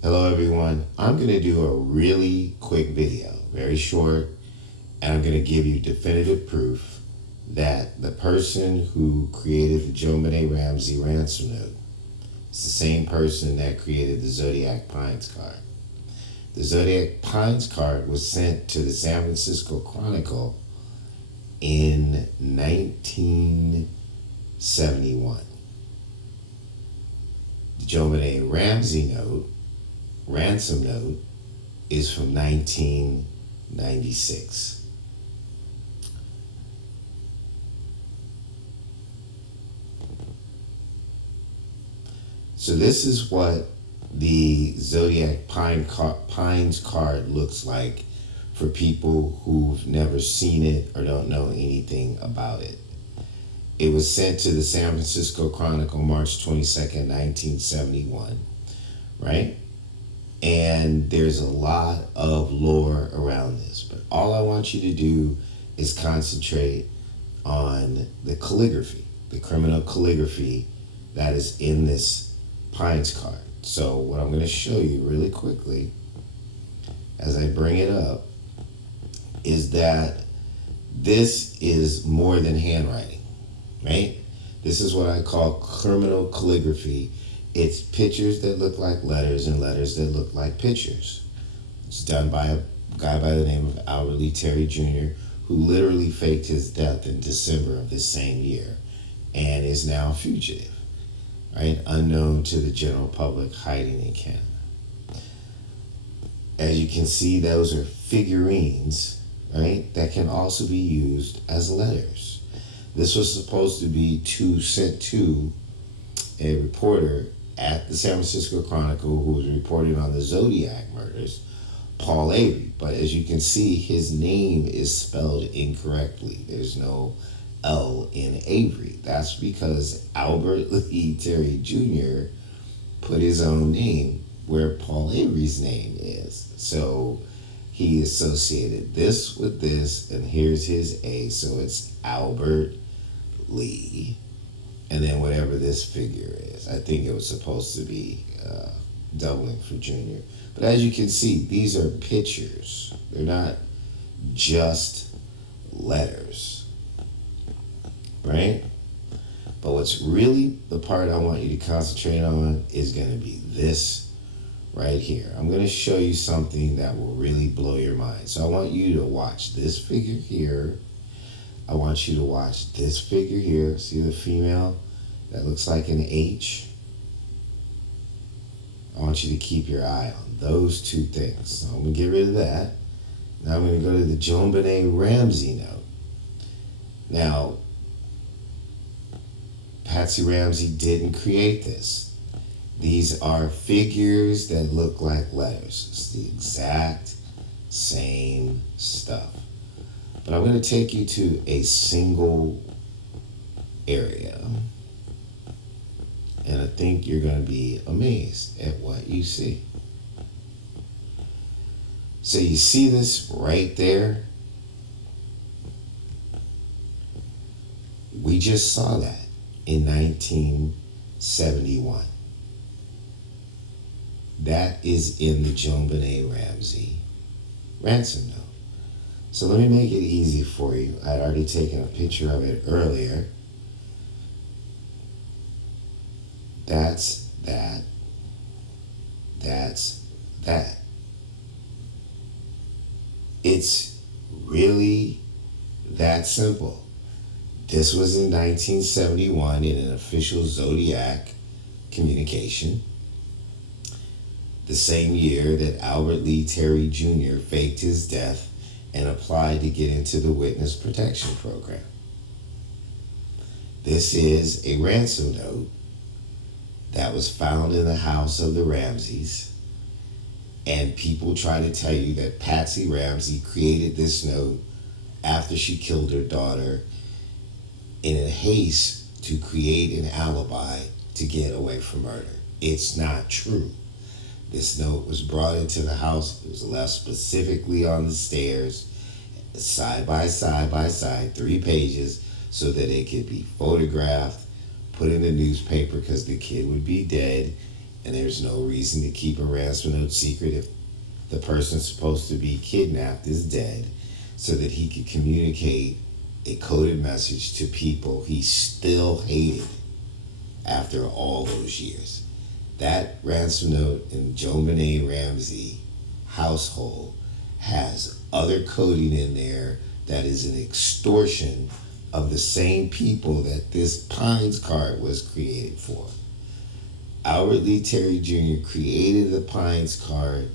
Hello everyone. I'm going to do a really quick video, very short, and I'm going to give you definitive proof that the person who created the JonBenet Ransom Note is the same person that created the Zodiac Pines card. The Zodiac Pines card was sent to the San Francisco Chronicle in 1971. The JonBenet Ransom Note is from 1996. So this is what the Zodiac Pines card looks like for people who've never seen it or don't know anything about it. It was sent to the San Francisco Chronicle March 22nd, 1971, right? And there's a lot of lore around this, but all I want you to do is concentrate on the calligraphy, the criminal calligraphy that is in this Pines card. So what I'm going to show you really quickly as I bring it up is that this is more than handwriting, right? This is what I call criminal calligraphy. It's pictures that look like letters and letters that look like pictures. It's done by a guy by the name of Albert Lee Terry Jr., who literally faked his death in December of this same year and is now a fugitive, right? Unknown to the general public, hiding in Canada. As you can see, those are figurines, right? That can also be used as letters. This was supposed to be sent to a reporter at the San Francisco Chronicle who was reporting on the Zodiac murders, Paul Avery. But as you can see, his name is spelled incorrectly. There's no L in Avery. That's because Albert Lee Terry Jr. put his own name where Paul Avery's name is. So he associated this with this, and here's his A, so it's Albert Lee, and then whatever this figure is. I think it was supposed to be doubling for Junior. But as you can see, these are pictures. They're not just letters, right? But what's really the part I want you to concentrate on is going to be this right here. I'm going to show you something that will really blow your mind. So I want you to watch this figure here. I want you to watch this figure here. See the female that looks like an H? I want you to keep your eye on those two things. So I'm going to get rid of that. Now I'm going to go to the JonBenet Ransom Note. Now, Patsy Ramsey didn't create this. These are figures that look like letters. It's the exact same stuff. But I'm going to take you to a single area. And I think you're going to be amazed at what you see. So you see this right there? We just saw that in 1971. That is in the JonBenet Ransom Note. So let me make it easy for you. I'd already taken a picture of it earlier. That's that. That's that. It's really that simple. This was in 1971 in an official Zodiac communication. The same year that Albert Lee Terry Jr. faked his death and applied to get into the Witness Protection Program. This is a ransom note that was found in the house of the Ramseys, and people try to tell you that Patsy Ramsey created this note after she killed her daughter in a haste to create an alibi to get away from murder. It's not true. This note was brought into the house. It was left specifically on the stairs, side by side, 3 pages, so that it could be photographed, put in the newspaper because the kid would be dead, And there's no reason to keep a ransom note secret if the person supposed to be kidnapped is dead, so that he could communicate a coded message to people he still hated after all those years. That ransom note in JonBenet Ramsey household has other coding in there that is an extortion of the same people that this Pines card was created for. Albert Lee Terry Jr. created the Pines card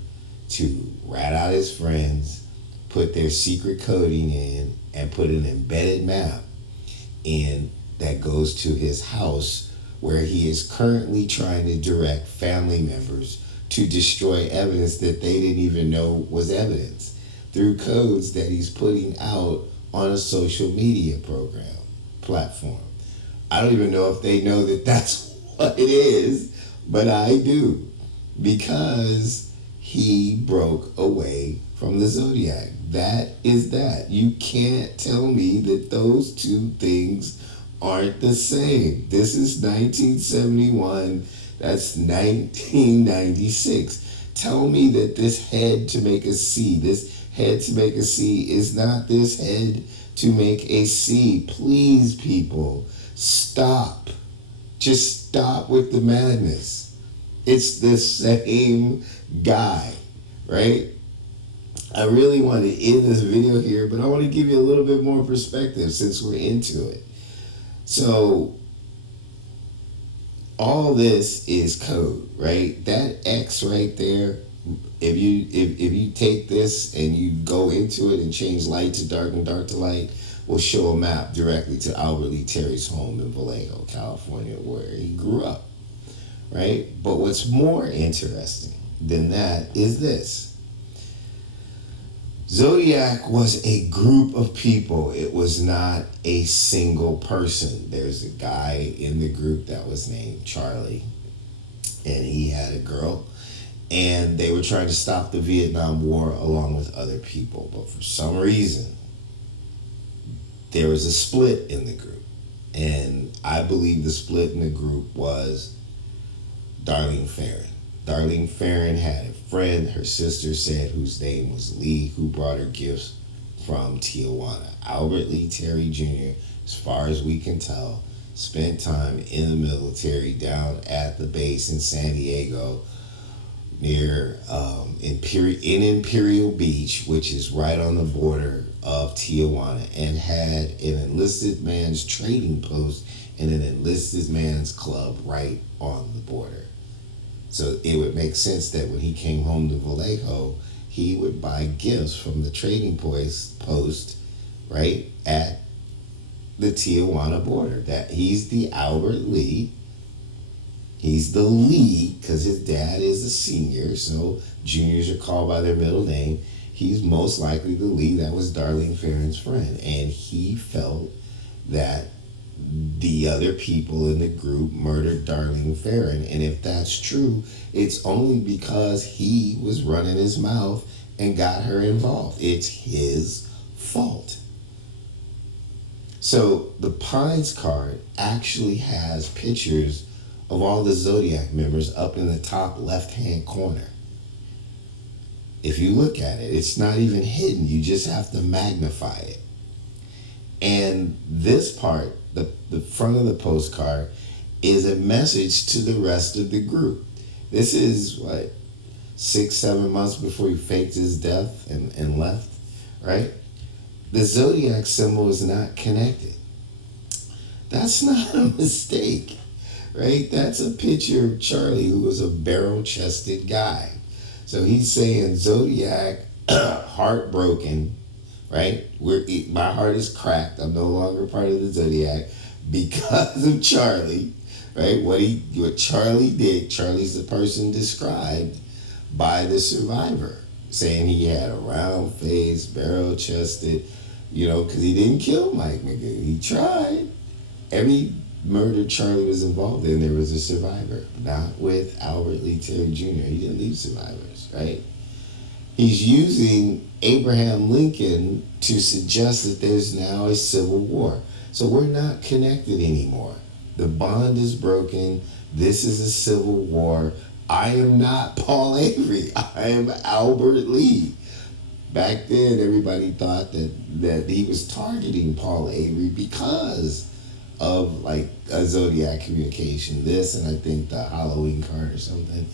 to rat out his friends, put their secret coding in, and put an embedded map in that goes to his house, where he is currently trying to direct family members to destroy evidence that they didn't even know was evidence through codes that he's putting out on a social media platform. I don't even know if they know that that's what it is, but I do, because he broke away from the Zodiac. That is that. You can't tell me that those two things aren't the same. This is 1971. That's 1996. Tell me that this head to make a C, is not this head to make a C. Please, people, stop. Just stop with the madness. It's the same guy, right? I really want to end this video here, but I want to give you a little bit more perspective since we're into it. So all this is code, right? That X right there, if you take this and you go into it and change light to dark and dark to light, will show a map directly to Albert Lee Terry's home in Vallejo, California, where he grew up, right? But what's more interesting than that is this. Zodiac was a group of people. It was not a single person. There's a guy in the group that was named Charlie, and he had a girl, and they were trying to stop the Vietnam War along with other people. But for some reason, there was a split in the group, and I believe the split in the group was Darlene Ferrin. Darlene Ferrin had a friend, her sister said, whose name was Lee, who brought her gifts from Tijuana. Albert Lee Terry Jr., as far as we can tell, spent time in the military down at the base in San Diego near Imperial Beach, which is right on the border of Tijuana, and had an enlisted man's trading post and an enlisted man's club right on the border. So it would make sense that when he came home to Vallejo, he would buy gifts from the trading post right at the Tijuana border. That he's the Albert Lee. He's the Lee because his dad is a senior, so juniors are called by their middle name. He's most likely the Lee that was Darlene Ferrin's friend, and he felt that the other people in the group murdered Darlene Ferrin. And if that's true, it's only because he was running his mouth and got her involved. It's his fault. So the Pines card actually has pictures of all the Zodiac members up in the top left-hand corner. If you look at it, it's not even hidden. You just have to magnify it. And this part, the front of the postcard, is a message to the rest of the group. This is, 6-7 months before he faked his death and left, right? The Zodiac symbol is not connected. That's not a mistake, right? That's a picture of Charlie, who was a barrel-chested guy. So he's saying, Zodiac, heartbroken, right? My heart is cracked. I'm no longer part of the Zodiac because of Charlie, right? What Charlie did. Charlie's the person described by the survivor, saying he had a round face, barrel chested, because he didn't kill Mike McGee. He tried. Every murder Charlie was involved in, there was a survivor. Not with Albert Lee Terry Jr. He didn't leave survivors, right? He's using Abraham Lincoln to suggest that there's now a civil war. So we're not connected anymore. The bond is broken. This is a civil war. I am not Paul Avery. I am Albert Lee. Back then, everybody thought that he was targeting Paul Avery because of like a Zodiac communication, this, and I think the Halloween card or something.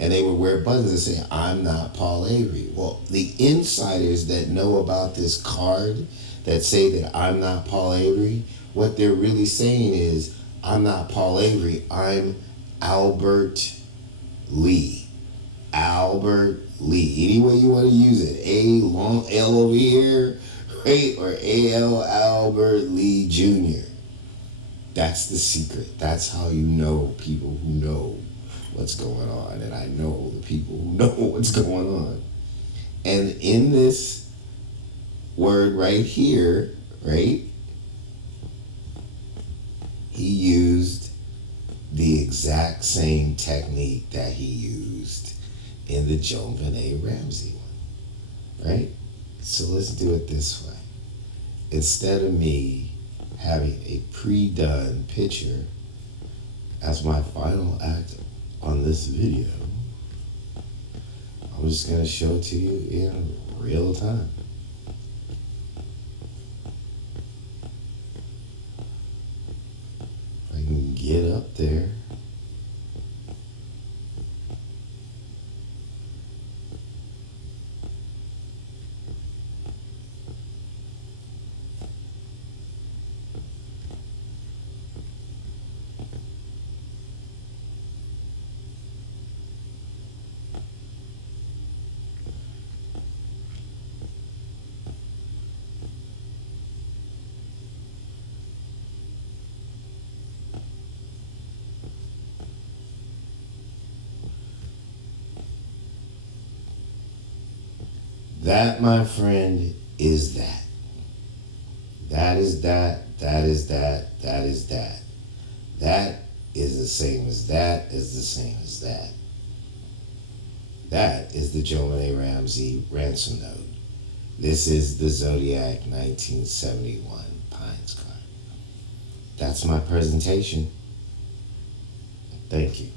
And they would wear buttons that say, I'm not Paul Avery. Well, the insiders that know about this card that say that I'm not Paul Avery, what they're really saying is, I'm not Paul Avery, I'm Albert Lee. Albert Lee. Any way you want to use it. A long L over here, right? Or A-L Albert Lee Jr. That's the secret. That's how you know people who know what's going on. And I know the people who know what's going on. And in this word right here, right? He used the exact same technique that he used in the JonBenet Ramsey one, right? So let's do it this way. Instead of me having a pre-done picture as my final act on this video, I'm just going to show it to you in real time. If I can get up there. That, my friend, is that. That is that. That is that. That is that. That is the same as that is the same as that. That is the JonBenet Ransom Note. This is the Zodiac 1971 Pines card. That's my presentation. Thank you.